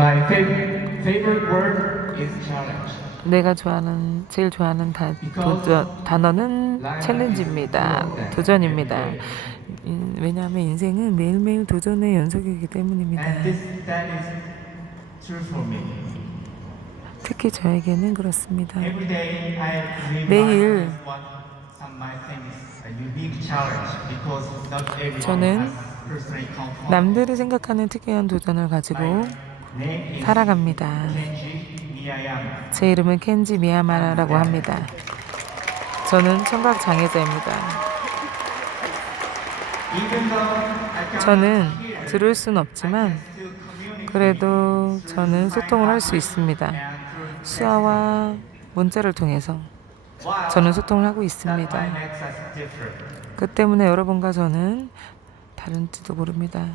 My fav- favorite word is challenge. 내가 좋아하는 제일 좋아하는 다, 도전, 단어는 챌린지입니다. 도전입니다. 인- 왜냐하면 인생은 매일매일 도전의 연속이기 때문입니다. 특히 저에게는 그렇습니다. 매일 저는. 남들이 생각하는 특이한 도전을 가지고 살아갑니다. 제 이름은 켄지 미야마라라고 합니다. 저는 청각 장애자입니다. 저는 들을 순 없지만 그래도 저는 소통을 할 수 있습니다. 수화와 문자를 통해서 저는 소통을 하고 있습니다. 그 때문에 여러분과 저는 다른지도 모릅니다.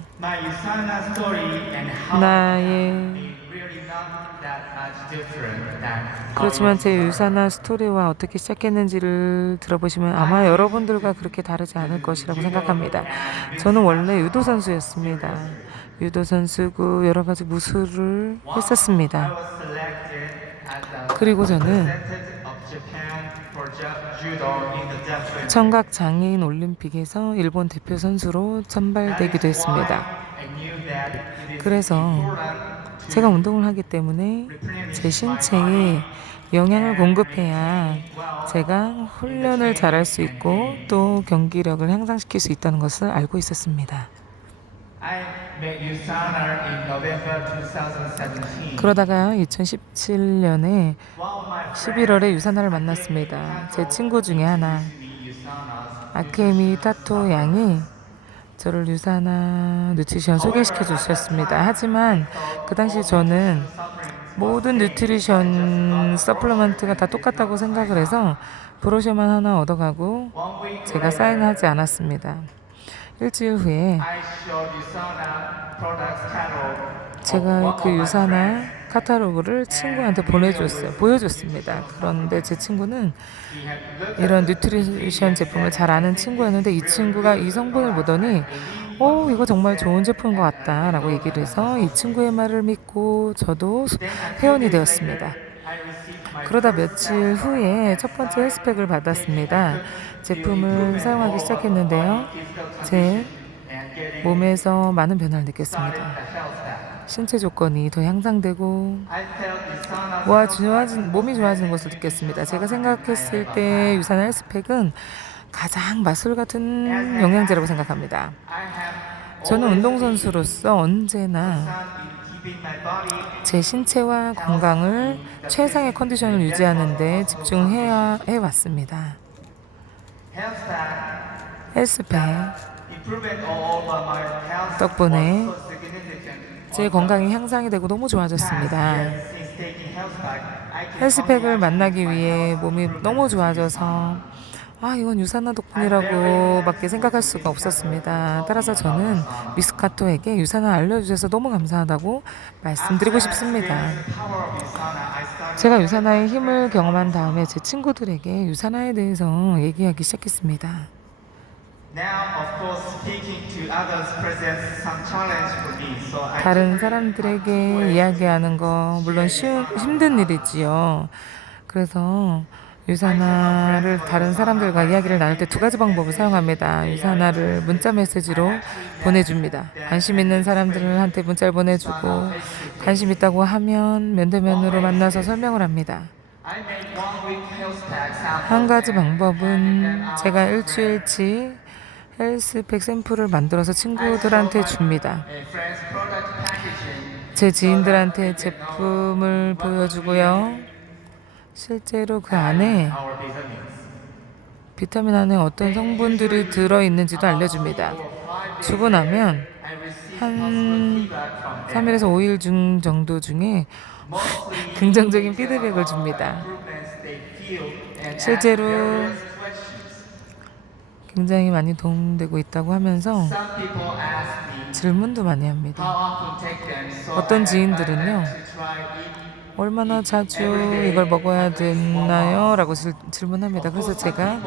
나의 그렇지만 제 유사나 스토리와 어떻게 시작했는지를 들어보시면 아마 여러분들과 그렇게 다르지 않을 것이라고 생각합니다. 저는 원래 유도 선수였습니다. 유도 선수고 여러 가지 무술을 했었습니다. 그리고 저는 청각 장애인 올림픽에서 일본 대표 선수로 선발되기도 했습니다. 그래서 제가 운동을 하기 때문에 제 신체에 영향을 공급해야 제가 훈련을 잘할 수 있고 또 경기력을 향상시킬 수 있다는 것을 알고 있었습니다. I met Usana in November 2017. 그러다가 2017년에 One of my 11월에 유사나를 만났습니다. 제 친구 중에 하나 아케미 타토 양이 저를 유사나 누트리션 소개시켜 주셨습니다. 하지만 그 당시 저는 모든 누트리션 서플리먼트가 다 똑같다고 생각을 해서 브로셔만 하나 얻어가고 제가 사인하지 않았습니다. 일주일 후에. 제가 그 유사나 카탈로그를 친구한테 보내줬어요. 보여줬습니다. 그런데 제 친구는 이런 뉴트리션 제품을 잘 아는 친구였는데 이 친구가 이 성분을 보더니 오 이거 정말 좋은 제품인 것 같다라고 얘기를 해서 이 친구의 말을 믿고 저도 회원이 되었습니다. 그러다 며칠 후에 첫 번째 헬스팩을 받았습니다. 제품을 사용하기 시작했는데요. 제 몸에서 많은 변화를 느꼈습니다. 신체 조건이 더 향상되고 와 좋아진 몸이 좋아지는 것을 느꼈습니다. 제가 생각했을 때 유산 헬스팩은 가장 마술 같은 영양제라고 생각합니다. 저는 운동선수로서 언제나 제 신체와 건강을 최상의 컨디션을 유지하는 데 집중해야 해왔습니다. 헬스팩 덕분에. 제 건강이 향상이 되고 너무 좋아졌습니다. 헬스팩을 만나기 위해 몸이 너무 좋아져서 아 이건 유산나 덕분이라고밖에 생각할 수가 없었습니다. 따라서 저는 미스카토에게 유산을 알려주셔서 너무 감사하다고 말씀드리고 싶습니다. 제가 유산화의 힘을 경험한 다음에 제 친구들에게 유산화에 대해서 얘기하기 시작했습니다. 다른 사람들에게 이야기하는 거 물론 쉬운 힘든 일이지요. 그래서 유산화를 다른 사람들과 이야기를 나눌 때 두 가지 방법을 사용합니다. 유산화를 문자 메시지로 보내줍니다. 관심 있는 사람들한테 문자를 보내주고 관심 있다고 하면 면대면으로 만나서 설명을 합니다. 한 가지 방법은 제가 일주일치 헬스팩 샘플을 만들어서 친구들한테 줍니다. 제 지인들한테 제품을 보여주고요. 실제로 그 안에. 비타민 안에 어떤 성분들이 들어 있는지도 알려줍니다. 주고 나면 한 feedback from them. 3일에서 5일 중 정도 중에 긍정적인 피드백을 줍니다. 실제로. 굉장히 많이 도움되고 있다고 하면서 질문도 많이 합니다. 어떤 지인들은요. 얼마나 자주 이걸 먹어야 되나요? 라고 질, 질문합니다. 그래서 제가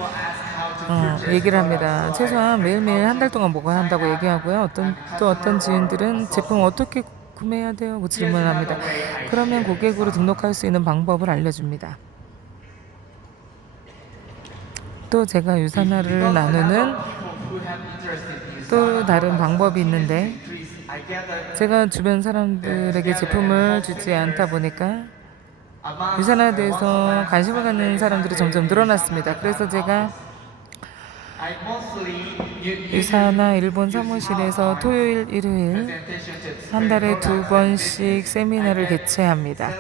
어, 얘기를 합니다. 최소한 매일매일 한 달 동안 먹어야 한다고 얘기하고요. 어떤 또 어떤 지인들은 제품 어떻게 구매해야 돼요? 고 질문합니다. 그러면 고객으로 등록할 수 있는 방법을 알려줍니다. 또 제가 유산화를 나누는 또 다른 방법이 있는데 제가 주변 사람들에게 제품을 주지 않다 보니까 유산화에 대해서 관심을 갖는 사람들이 점점 늘어났습니다. 그래서 제가 유산화 일본 사무실에서 토요일, 일요일 한 달에 두 번씩 세미나를 개최합니다.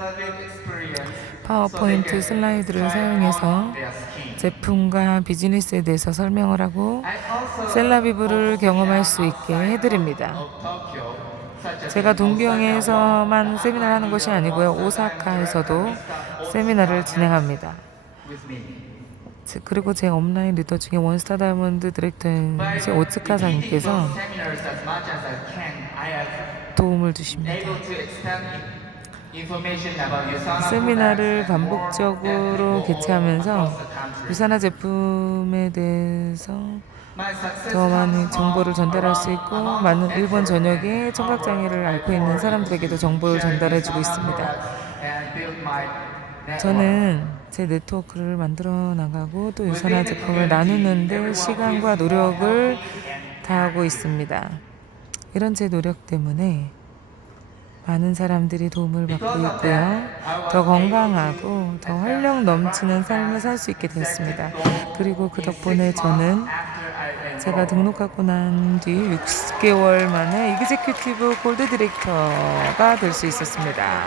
파워포인트 슬라이드를 사용해서 제품과 비즈니스에 대해서 설명을 하고 셀라비브를 경험할 수 있게 해드립니다. 제가 동경에서만 세미나를 하는 것이 아니고요. 오사카에서도 세미나를 진행합니다. 제- 그리고 제 업라인 리더 중에 원스타 다이아몬드 디렉터인 제 오츠카상께서 도움을 주십니다. 세미나를 반복적으로 개최하면서 유산화 제품에 대해서 더 많은 정보를 전달할 수 있고 많은 일본 전역의 청각 장애를 앓고 있는 사람들에게도 정보를 전달해 주고 있습니다. 저는 제 네트워크를 만들어 나가고 또 유산화 제품을 나누는데 시간과 노력을 다하고 있습니다. 이런 제 노력 때문에 많은 사람들이 도움을 받고 있고요. 더 건강하고 더 활력 넘치는 삶을 살 수 있게 되었습니다. 그리고 그 덕분에 저는 제가 등록하고 난 뒤 6개월 만에 이그제큐티브 골드 디렉터가 될 수 있었습니다.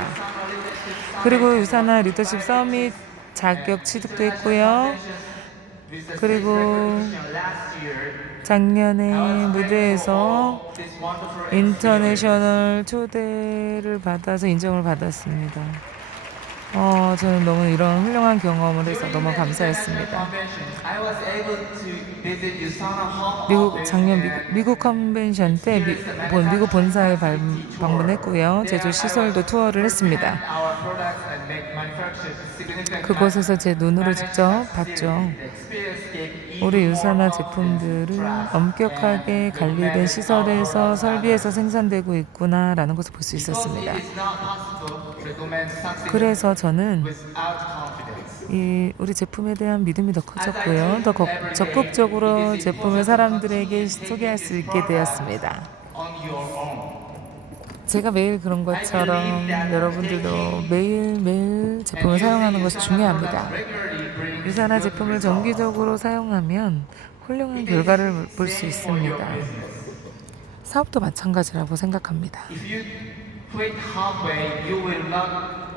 그리고 유산화 리더십 서밋 자격 취득도 했고요. 그리고 작년에 무대에서 인터내셔널 초대를 받아서 인정을 받았습니다. 어, 저는 너무 이런 훌륭한 경험을 해서 너무 감사했습니다. 미국 작년 미국, 미국 컨벤션 때 미, 본- 미국 본사에 발, 방문했고요. 제주 시설도 투어를 했습니다. 그곳에서 제 눈으로 직접 봤죠. 우리 유산화 제품들은 엄격하게 관리된 시설에서 설비에서 생산되고 있구나라는 것을 볼 수 있었습니다. 그래서 저는 이 우리 제품에 대한 믿음이 더 커졌고요. 더 거- 적극적으로 제품을 사람들에게 소개할 수 있게 되었습니다. 제가 매일 그런 것처럼 여러분들도 매일매일 제품을 사용하는 것이 중요합니다. 유산화 제품을 정기적으로 사용하면 훌륭한 결과를 볼 수 있습니다. 사업도 마찬가지라고 생각합니다.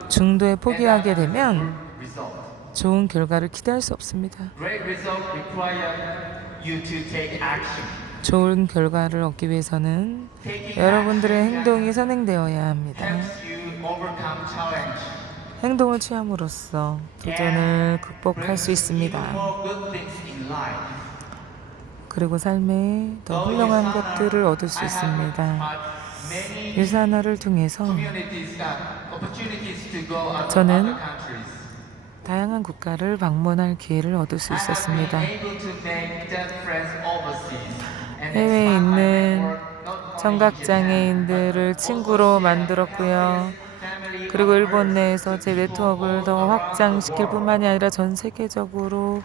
중도에 포기하게 되면 좋은 결과를 기대할 수 없습니다. 좋은 결과를 얻기 위해서는 여러분들의 행동이 선행되어야 합니다. 행동을 취함으로써 도전을 극복할 수 있습니다. 그리고 삶에 더 훌륭한 것들을 얻을 수 있습니다. 유산화를 통해서 저는 다양한 국가를 방문할 기회를 얻을 수 있었습니다. 해외에 있는 청각장애인들을 친구로 만들었고요. 그리고 일본 내에서 제 네트워크를 더 확장시킬 뿐만이 아니라 전 세계적으로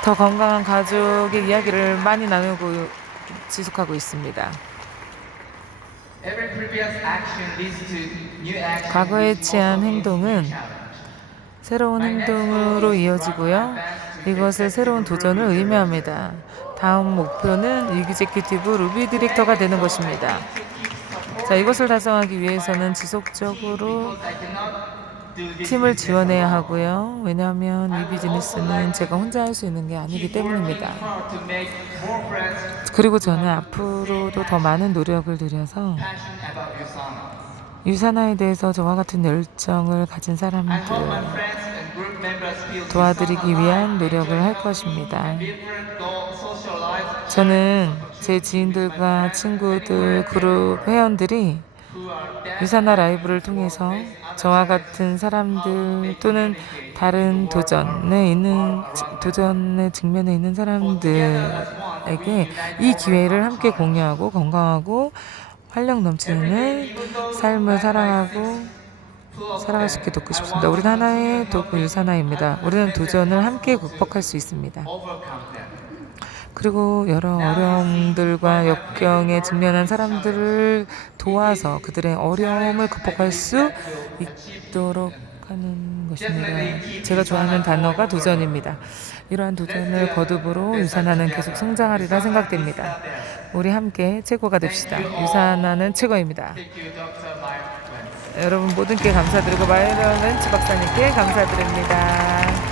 더 건강한 가족의 이야기를 많이 나누고 지속하고 있습니다. 과거에 취한 행동은 새로운 행동으로 이어지고요. 이것을 새로운 도전을 의미합니다. 다음 목표는 이그제큐티브 루비 디렉터가 되는 것입니다. 자, 이것을 달성하기 위해서는 지속적으로 팀을 지원해야 하고요. 왜냐하면 이 비즈니스는 제가 혼자 할 수 있는 게 아니기 때문입니다. 그리고 저는 앞으로도 더 많은 노력을 들여서 유산화에 대해서 저와 같은 열정을 가진 사람들 도와드리기 위한 노력을 할 것입니다. 저는 제 지인들과 친구들, 그룹 회원들이 유산화 라이브를 통해서 저와 같은 사람들 또는 다른 도전에 있는 도전의 직면에 있는 사람들에게 이 기회를 함께 공유하고 건강하고 활력 넘치는 삶을 사랑하고 살아갈 수 있게 돕고 싶습니다. 우리는 하나의 도구 유산화입니다. 우리는 도전을 함께 극복할 수 있습니다. 그리고 여러 어려움들과 역경에 직면한 사람들을 도와서 그들의 어려움을 극복할 수 있도록 하는 것입니다. 제가 좋아하는 단어가 도전입니다. 이러한 도전을 거듭으로 유산하는 계속 성장하리라 생각됩니다. 우리 함께 최고가 됩시다. 유산하는 최고입니다. 여러분 모든께 감사드리고 마이런 렌치 박사님께 감사드립니다.